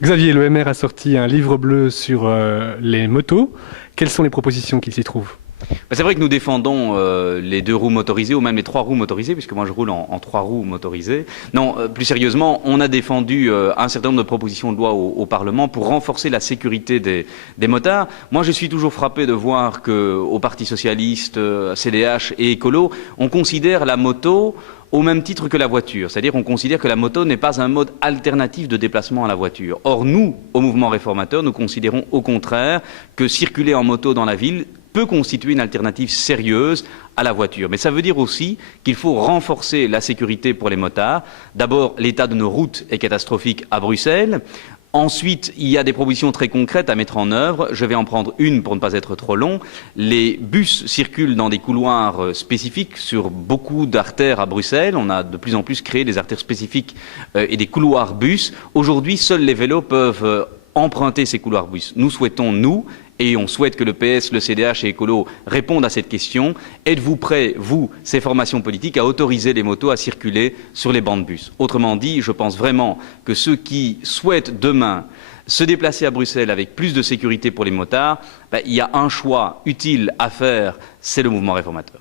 Xavier, le MR a sorti un livre bleu sur les motos. Quelles sont les propositions qui s'y trouvent? C'est vrai que nous défendons les deux roues motorisées ou même les trois roues motorisées, puisque moi je roule en trois roues motorisées. Non, plus sérieusement, on a défendu un certain nombre de propositions de loi au Parlement pour renforcer la sécurité des motards. Moi je suis toujours frappé de voir qu'au Parti socialiste, CDH et Écolo, on considère la moto au même titre que la voiture, c'est-à-dire on considère que la moto n'est pas un mode alternatif de déplacement à la voiture. Or nous, au mouvement réformateur, nous considérons au contraire que circuler en moto dans la ville peut constituer une alternative sérieuse à la voiture. Mais ça veut dire aussi qu'il faut renforcer la sécurité pour les motards. D'abord, l'état de nos routes est catastrophique à Bruxelles. Ensuite, il y a des propositions très concrètes à mettre en œuvre. Je vais en prendre une pour ne pas être trop long. Les bus circulent dans des couloirs spécifiques sur beaucoup d'artères à Bruxelles. On a de plus en plus créé des artères spécifiques et des couloirs bus. Aujourd'hui, seuls les vélos peuvent emprunter ces couloirs bus. Nous souhaitons, et on souhaite que le PS, le CDH et Écolo répondent à cette question. Êtes-vous prêts, vous, ces formations politiques, à autoriser les motos à circuler sur les bancs de bus? Autrement dit, je pense vraiment que ceux qui souhaitent demain se déplacer à Bruxelles avec plus de sécurité pour les motards, il y a un choix utile à faire, c'est le mouvement réformateur.